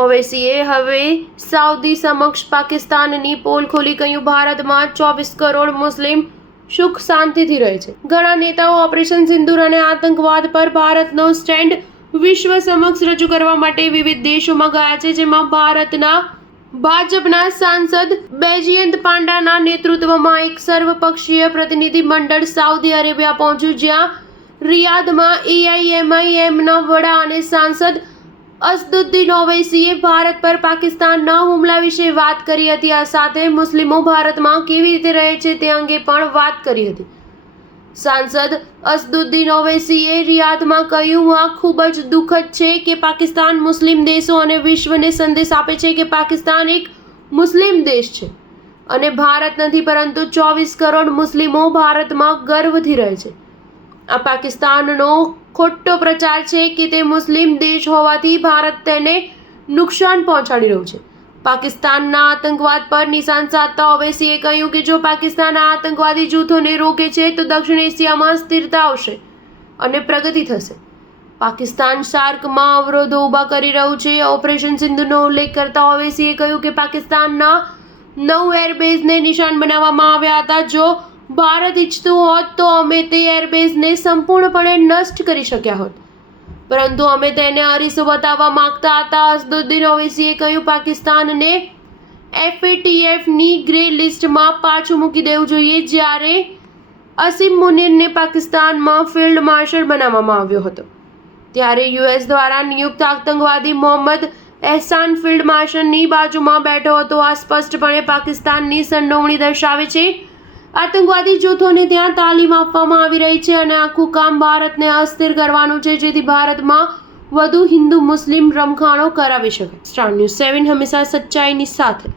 ઓવૈસીએ હવે સાઉદી સમક્ષ પાકિસ્તાનની પોલ ખોલી કહ્યું, ભારતમાં 24 કરોડ મુસ્લિમ સુખ શાંતિથી રહે છે. ઘણા નેતાઓ ઓપરેશન સિંદૂર અને આતંકવાદ પર ભારતનો સ્ટેન્ડ વિશ્વ સમક્ષ રજૂ કરવા માટે વિવિધ દેશોમાં ગયા છે, જેમાં ભારતના ભાજપના સાંસદ બૈજયંત પાંડાના નેતૃત્વમાં એક સર્વપક્ષીય પ્રતિનિધિ મંડળ સાઉદી અરેબિયા પહોંચ્યું, જ્યાં રિયાદમાં એઆઈએમઆઈએમના વડા અને સાંસદ અસદુદ્દીન ઓવૈસીએ ભારત પર પાકિસ્તાનના હુમલા વિશે વાત કરી હતી. આ સાથે મુસ્લિમો ભારતમાં કેવી રીતે રહે છે તે અંગે પણ વાત કરી હતી. સાંસદ અસદુદ્દીન ઓવૈસીએ રિયાદમાં કહ્યું, આ ખૂબ જ દુઃખદ છે કે પાકિસ્તાન મુસ્લિમ દેશો અને વિશ્વને સંદેશ આપે છે કે પાકિસ્તાન એક મુસ્લિમ દેશ છે અને ભારત નથી, પરંતુ 24 કરોડ મુસ્લિમો ભારતમાં ગર્વથી રહે છે. આ પાકિસ્તાનનો ખોટો પ્રચાર છે કે તે મુસ્લિમ દેશ હોવાથી ભારત તેને નુકસાન પહોંચાડી રહ્યું છે. પાકિસ્તાનના આતંકવાદ પર નિશાન સાધતા ઓવૈસીએ કહ્યું કે જો પાકિસ્તાન આ આતંકવાદી જૂથોને રોકે છે તો દક્ષિણ એશિયામાં સ્થિરતા આવશે અને પ્રગતિ થશે. પાકિસ્તાન સાર્કમાં અવરોધો ઊભા કરી રહ્યું છે. ઓપરેશન સિંધુનો ઉલ્લેખ કરતા ઓવૈસીએ કહ્યું કે પાકિસ્તાનના 9 એરબેઝને નિશાન બનાવવામાં આવ્યા હતા. જો ભારત ઈચ્છતું હોત તો અમે તે એરબેઝને સંપૂર્ણપણે નષ્ટ કરી શક્યા હોત, પરંતુ અમે તેને અરીસો બતાવવા માંગતા હતા. અસદુદ્દીન ઓવૈસીએ કહ્યું, પાકિસ્તાનને FATFની ગ્રે લિસ્ટમાં પાછું મૂકી દેવું જોઈએ. જ્યારે અસીમ મુનીરને પાકિસ્તાનમાં ફિલ્ડ માર્શલ બનાવવામાં આવ્યો હતો, ત્યારે US દ્વારા નિયુક્ત આતંકવાદી મોહમ્મદ એહસાન ફિલ્ડ માર્શલની બાજુમાં બેઠો હતો. આ સ્પષ્ટપણે પાકિસ્તાનની સંડોવણી દર્શાવે છે. આતંકવાદી જૂથોને ત્યાં તાલીમ આપવામાં આવી રહી છે અને આખું કામ ભારતને અસ્થિર કરવાનું છે, જેથી ભારતમાં વધુ હિન્દુ મુસ્લિમ રમખાણો કરાવી શકે. સ્ટાર ન્યૂઝ 7 હંમેશા સચ્ચાઈની સાથે.